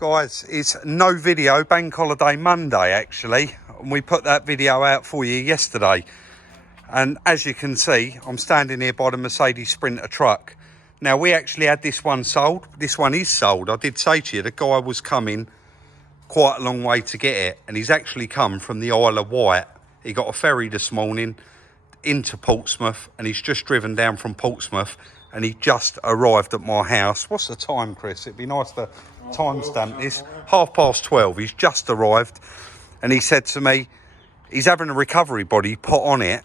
Guys, it's no video, bank holiday Monday actually, and we put that video out for you yesterday. And as you can see, I'm standing here by the Mercedes Sprinter truck. Now, we actually had this one sold. This one is sold. I did say to you, the guy was coming quite a long way to get it, and he's actually come from the Isle of Wight. He got a ferry this morning into Portsmouth, and he's just driven down from Portsmouth, and he just arrived at my house. What's the time, Chris? It'd be nice to timestamp this. 12:30. He's just arrived, and he said to me he's having a recovery body put on it,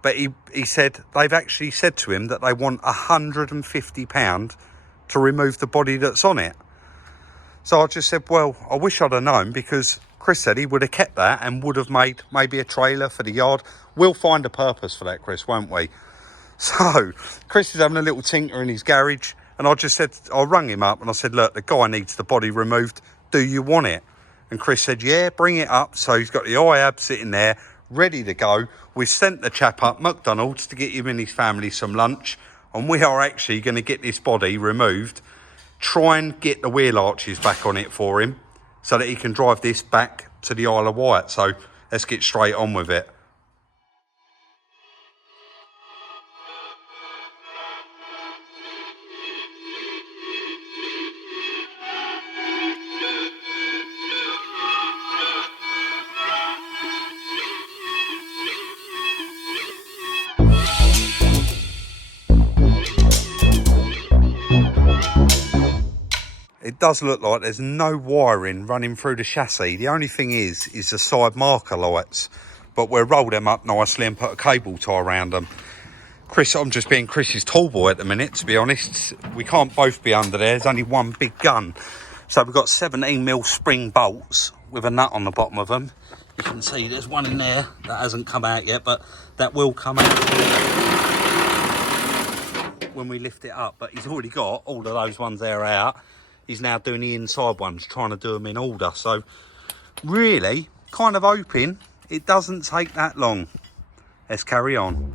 but he said they've actually said to him that they want £150 to remove the body that's on it. So I just said, well, I wish I'd have known, because Chris said he would have kept that and would have made maybe a trailer for the yard. We'll find a purpose for that, Chris, won't we? So Chris is having a little tinker in his garage, and I just said, I rung him up and I said, look, the guy needs the body removed. Do you want it? And Chris said, yeah, bring it up. So he's got the IAB sitting there, ready to go. We've sent the chap up McDonald's to get him and his family some lunch, and we are actually going to get this body removed, try and get the wheel arches back on it for him so that he can drive this back to the Isle of Wight. So let's get straight on with it. It does look like there's no wiring running through the chassis. The only thing is the side marker lights, but we'll roll them up nicely and put a cable tie around them. Chris, I'm just being Chris's tall boy at the minute, to be honest. We can't both be under there. There's only one big gun. So we've got 17mm spring bolts with a nut on the bottom of them. You can see there's one in there that hasn't come out yet, but that will come out when we lift it up. But he's already got all of those ones there out. He's now doing the inside ones, trying to do them in order. So really, kind of hoping it doesn't take that long. Let's carry on.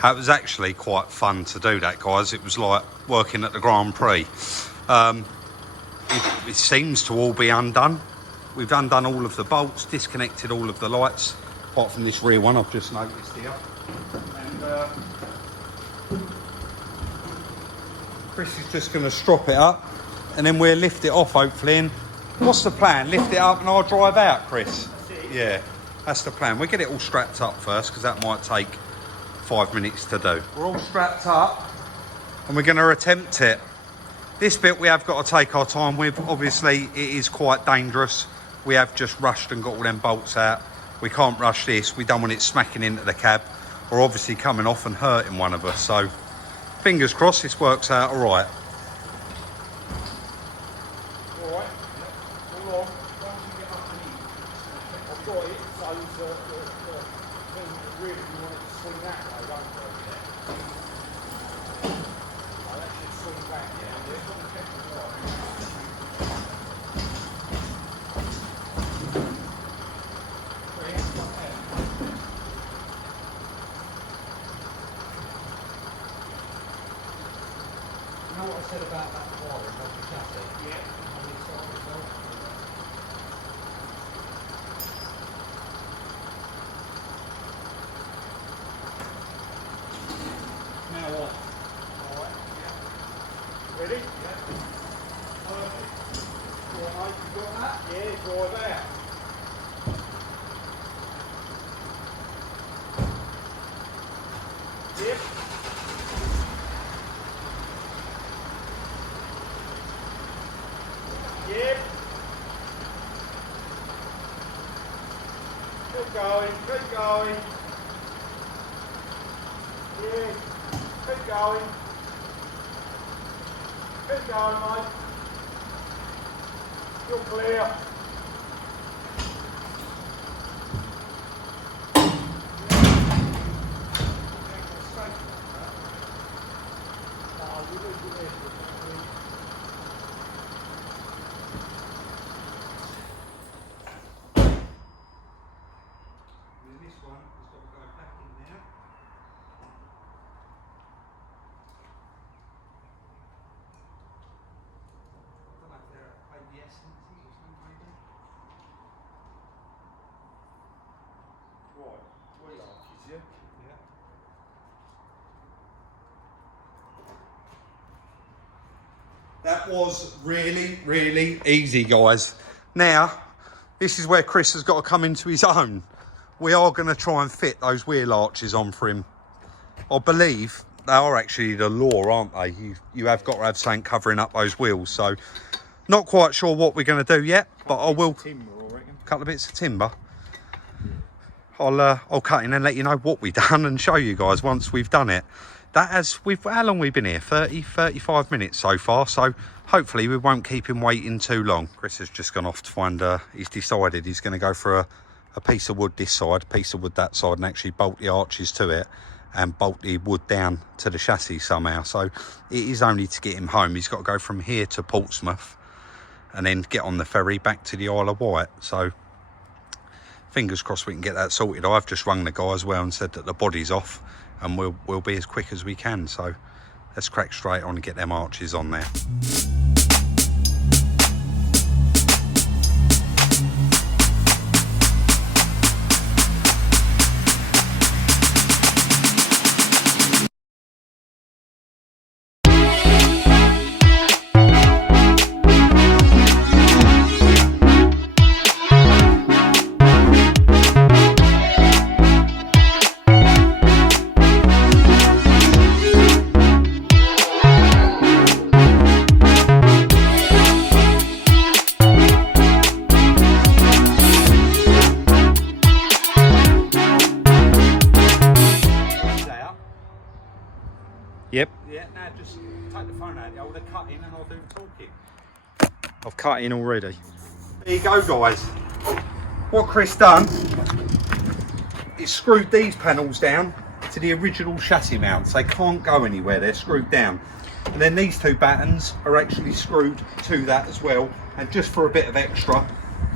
That was actually quite fun to do that, guys. It was like working at the Grand Prix. It seems to all be undone. We've undone all of the bolts, disconnected all of the lights, apart from this rear one I've just noticed here. And Chris is just going to strop it up, and then we'll lift it off, hopefully. And what's the plan? Lift it up and I'll drive out, Chris? That's it. Yeah, that's the plan. We'll get it all strapped up first, because that might take 5 minutes to do. We're all strapped up and we're going to attempt it. This bit we have got to take our time with. Obviously it is quite dangerous. We have just rushed and got all them bolts out. We can't rush this. We don't want it smacking into the cab or obviously coming off and hurting one of us. So fingers crossed this works out all right. All right. Hold on. Once you get underneath, I've got it so the thing really you want it to swing that way, don't you? Oh, that should swing back, yeah. It's got the kettle right. You know what I said about that wiring on the chassis? Yeah. On the inside as well. Now what? Alright, yeah. Ready? Yeah. Perfect. Alright, mate, you got that? Yeah, drive out. Yep. Keep going, keep going. Yeah, keep going. Keep going, mate. You're clear. That was really, really easy, guys. Now, this is where Chris has got to come into his own. We are going to try and fit those wheel arches on for him. I believe they are actually the law, aren't they? You have got to have something covering up those wheels. So, not quite sure what we're going to do yet, but I will. A couple of bits of timber. I'll cut in and let you know what we've done and show you guys once we've done it. How long we've been here? 35 minutes so far, so hopefully we won't keep him waiting too long. Chris has just gone off to find, he's decided he's going to go for a piece of wood this side, a piece of wood that side, and actually bolt the arches to it and bolt the wood down to the chassis somehow. So it is only to get him home. He's got to go from here to Portsmouth and then get on the ferry back to the Isle of Wight. So fingers crossed we can get that sorted. I've just rung the guy as well and said that the body's off and we'll be as quick as we can. So let's crack straight on and get them arches on there. Yep. Yeah, now just take the phone out, I'll cut in and I'll do the talking. I've cut in already. There you go, guys. What Chris done is screwed these panels down to the original chassis mounts. They can't go anywhere, they're screwed down. And then these two battens are actually screwed to that as well. And just for a bit of extra,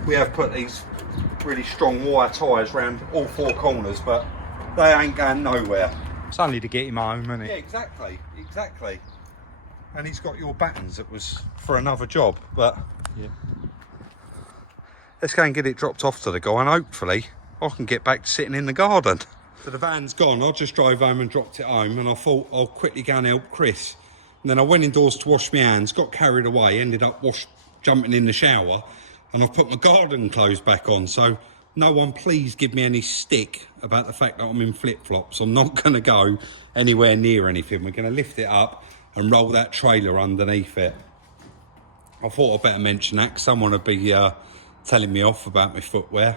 we have put these really strong wire ties around all four corners, but they ain't going nowhere. It's only to get him home, isn't it? Yeah, exactly. And he's got your battens that was for another job, but yeah. Let's go and get it dropped off to the guy and hopefully I can get back to sitting in the garden. So the van's gone, I just drove home and dropped it home and I thought I'll quickly go and help Chris. And then I went indoors to wash my hands, got carried away, ended up jumping in the shower, and I've put my garden clothes back on. So no one please give me any stick about the fact that I'm in flip-flops. I'm not going to go anywhere near anything. We're going to lift it up and roll that trailer underneath it. I thought I'd better mention that because someone would be telling me off about my footwear.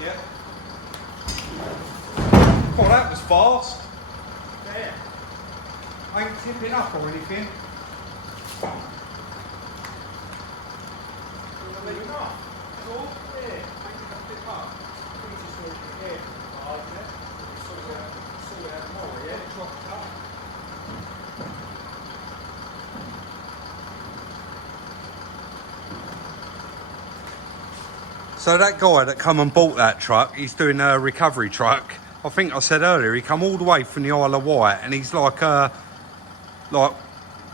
Yeah. Oh, that was fast. Yeah. I ain't tipping up or anything. Good enough. Cool. Yeah. Make it a bit up. Things are sort of here. Right, yeah. Sort out more, yeah. Chop up. So that guy that come and bought that truck, he's doing a recovery truck. I think I said earlier, he come all the way from the Isle of Wight, and he's like,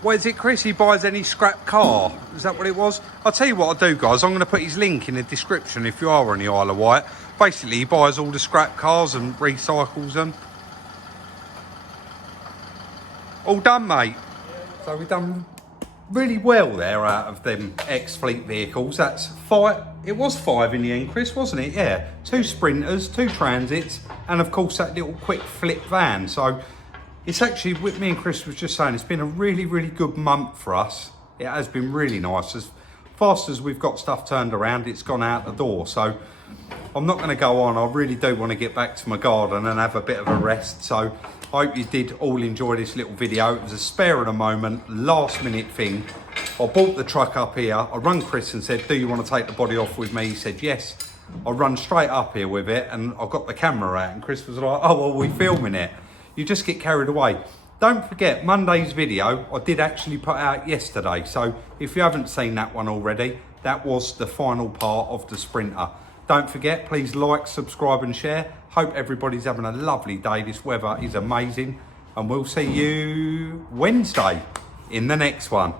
what is it, Chris? He buys any scrap car. Is that what it was? I'll tell you what I'll do, guys. I'm going to put his link in the description if you are on the Isle of Wight. Basically, he buys all the scrap cars and recycles them. All done, mate. So we've done really well there out of them ex-fleet vehicles. That's 5. It was 5 in the end, Chris, wasn't it? Yeah. 2 Sprinters, 2 Transits, and of course that little quick flip van. So it's actually, with me and Chris was just saying, it's been a really, really good month for us. It has been really nice. As fast as we've got stuff turned around, it's gone out the door. So I'm not going to go on. I really do want to get back to my garden and have a bit of a rest. So I hope you did all enjoy this little video. It was a spare of a moment, last minute thing. I bought the truck up here. I rang Chris and said, do you want to take the body off with me? He said, yes. I run straight up here with it and I got the camera out and Chris was like, oh, well, we're filming it. You just get carried away. Don't forget, Monday's video, I did actually put out yesterday. So if you haven't seen that one already, that was the final part of the Sprinter. Don't forget, please like, subscribe and share. Hope everybody's having a lovely day. This weather is amazing. And we'll see you Wednesday in the next one.